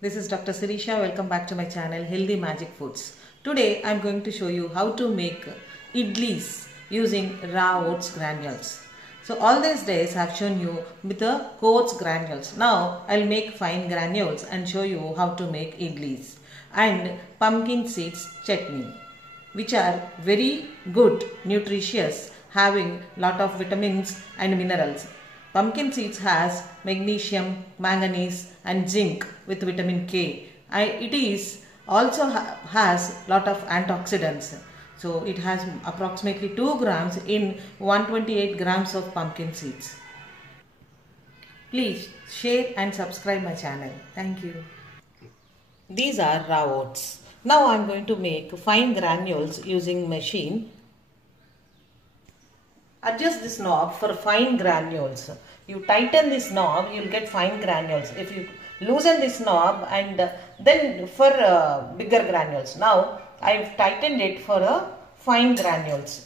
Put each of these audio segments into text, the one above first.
This is Dr. Sirisha. Welcome back to my channel Healthy Magic Foods. Today I am going to show you how to make idlis using raw oats granules. So all these days I have shown you with the oats granules. Now I will make fine granules and show you how to make idlis and pumpkin seeds chutney, which are very good, nutritious, having lot of vitamins and minerals. Pumpkin seeds has magnesium, manganese and zinc with vitamin K. It is also has lot of antioxidants. So it has approximately 2 grams in 128 grams of pumpkin seeds. Please share and subscribe my channel. Thank you. These are raw oats. Now I am going to make fine granules using machine. Adjust this knob for fine granules. You tighten this knob, you will get fine granules. If you loosen this knob and then for bigger granules. Now I have tightened it for fine granules.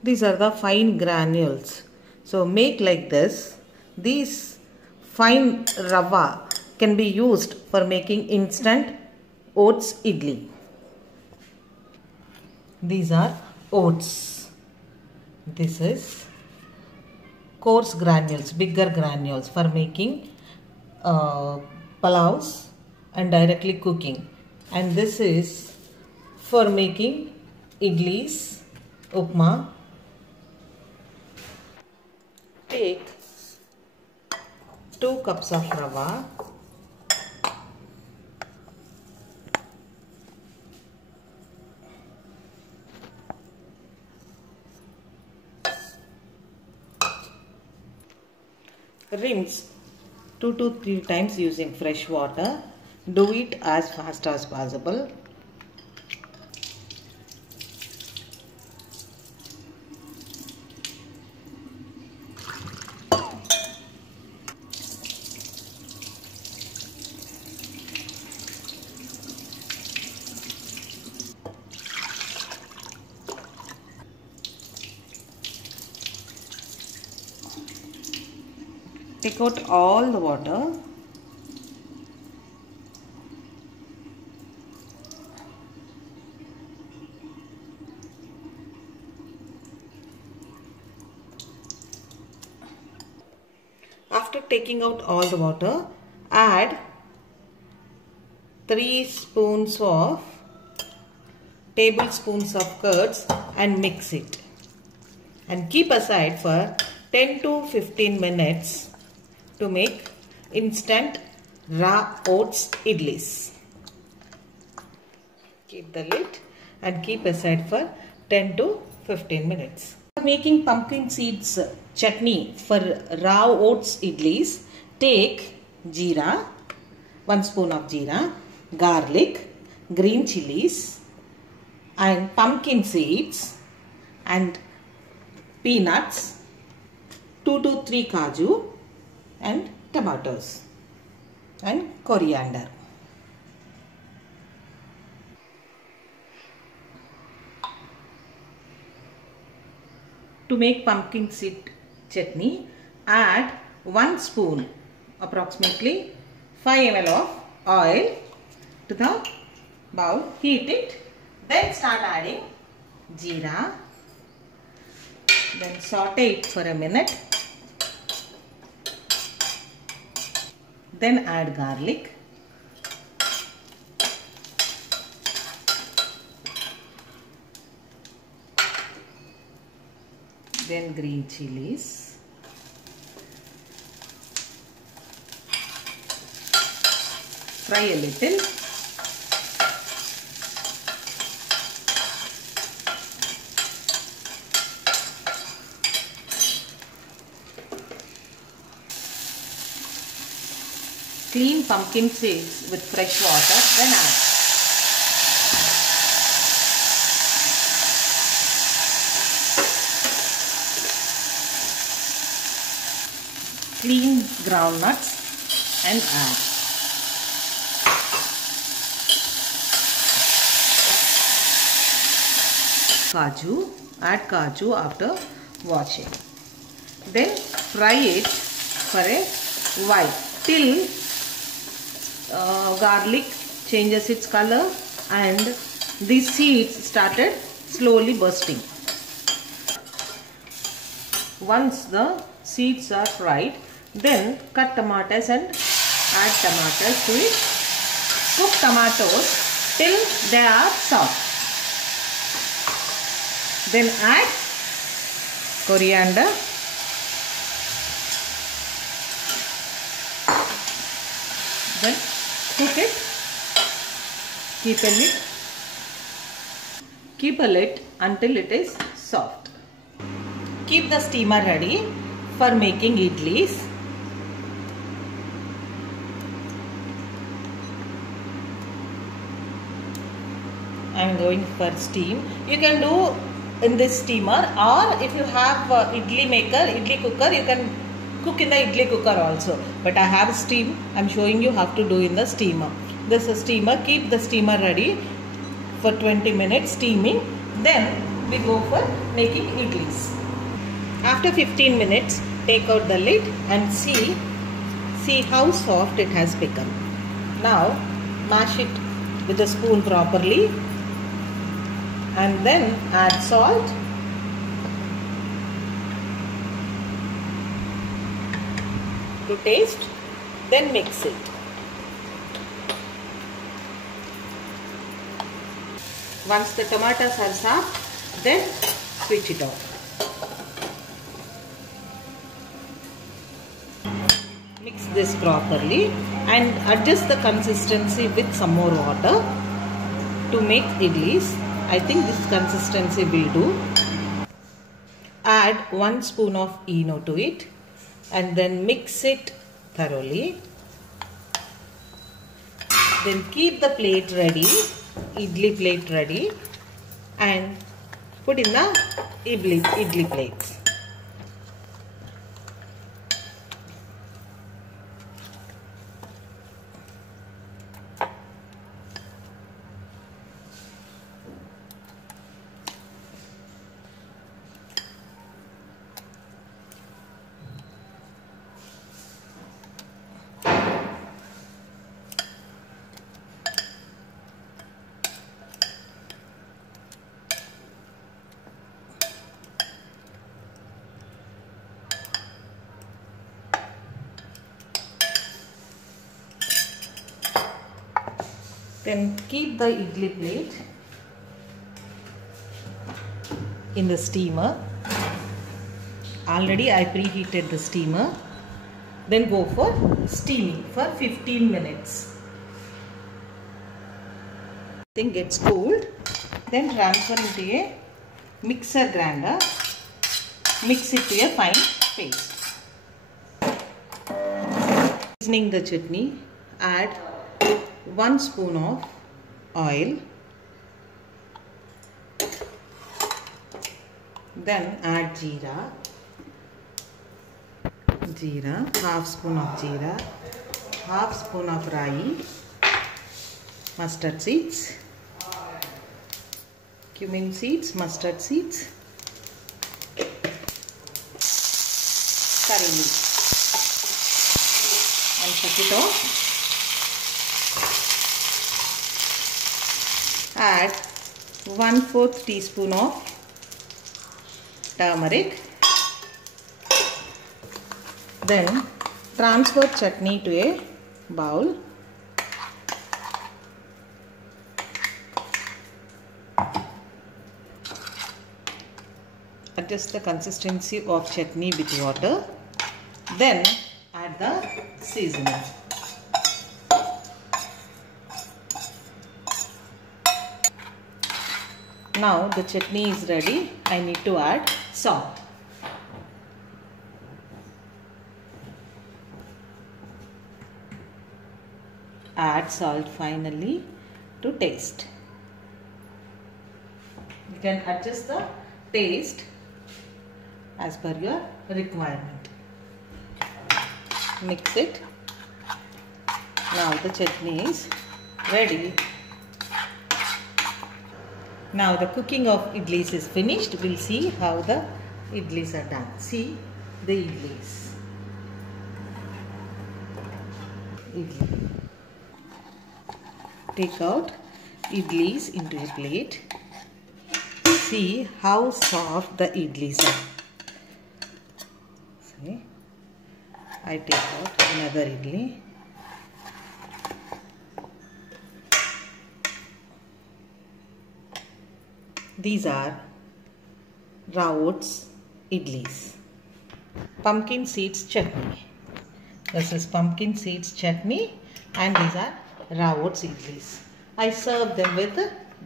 These are the fine granules. So make like this. These fine rava can be used for making instant oats idli. These are oats. This is coarse granules, bigger granules for making palaus and directly cooking. And this is for making idlis, upma. Take 2 cups of rava, rinse 2 to 3 times using fresh water. Do it as fast as possible. Take out all the water. After taking out all the water, add 3 tablespoons of curds and mix it. And keep aside for 10 to 15 minutes to make instant raw oats idlis. Keep the lid and keep aside for 10 to 15 minutes. For making pumpkin seeds chutney for raw oats idlis, take jeera, 1 spoon of jeera, garlic, green chilies and pumpkin seeds and peanuts, 2 to 3 kaju and tomatoes and coriander. To make pumpkin seed chutney, add 1 spoon, approximately 5 ml of oil to the bowl. Heat it. Then start adding jeera. Then saute it for a minute. Then add garlic. Then green chilies. Fry a little. Clean pumpkin seeds with fresh water, then add. clean groundnuts and add. Kaju. Add kaju after washing. Then fry it for a while till garlic changes its color and the seeds started slowly bursting. Once the seeds are fried, then cut tomatoes and add tomatoes to it. Cook tomatoes till they are soft. Then add coriander, then cook it. Keep a lid until it is soft. Keep the steamer ready for making idlis. I am going for steam. You can do in this steamer, or if you have idli maker, idli cooker, you can cook in the idli cooker also. But I have steam. I am showing you how to do in the steamer. This is steamer. Keep the steamer ready for 20 minutes steaming. Then we go for making idlis. After 15 minutes, take out the lid and see how soft it has become. Now mash it with a spoon properly. And then add salt, to taste, then mix it. Once the tomatoes are soft, then switch it off. Mix this properly and adjust the consistency with some more water to make idlis. I think this consistency will do. Add 1 spoon of ENO to it and then mix it thoroughly. Then keep the plate ready, idli plate ready, and put in the idli plates. Then keep the idli plate in the steamer. Already I preheated the steamer. Then go for steaming for 15 minutes. Then gets cooled. Then transfer into a mixer grinder. Mix it to a fine paste. Seasoning the chutney, add 1 spoon of oil, then add jeera, half spoon of jeera, half spoon of rayi, mustard seeds, cumin seeds, mustard seeds, curry leaf, and shake it off. Add 1/4 teaspoon of turmeric. Then transfer chutney to a bowl. Adjust the consistency of chutney with water. Then add the seasoning. Now the chutney is ready. I need to add salt. Add salt finally to taste. You can adjust the taste as per your requirement. mix it. Now the chutney is ready. Now the cooking of idlis is finished. We'll see how the idlis are done. See the idlis. Take out idlis into a plate. See how soft the idlis are. See, I take out another idli. These are raw oats idlis. Pumpkin seeds chutney. This is pumpkin seeds chutney and these are raw oats idlis. I serve them with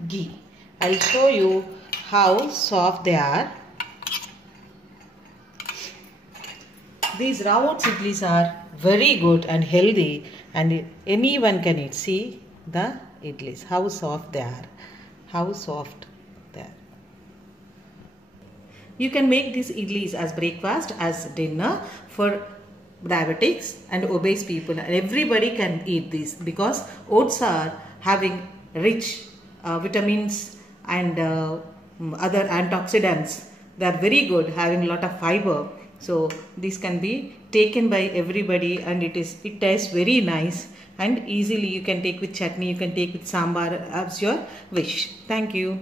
ghee. I'll show you how soft they are. These raw oats idlis are very good and healthy and anyone can eat. See the idlis, how soft they are. How soft they are. You can make these idlis as breakfast, as dinner for diabetics and obese people. Everybody can eat these because oats are having rich vitamins and other antioxidants. They are very good, having a lot of fiber. So this can be taken by everybody and it tastes very nice and easily you can take with chutney, you can take with sambar as your wish. Thank you.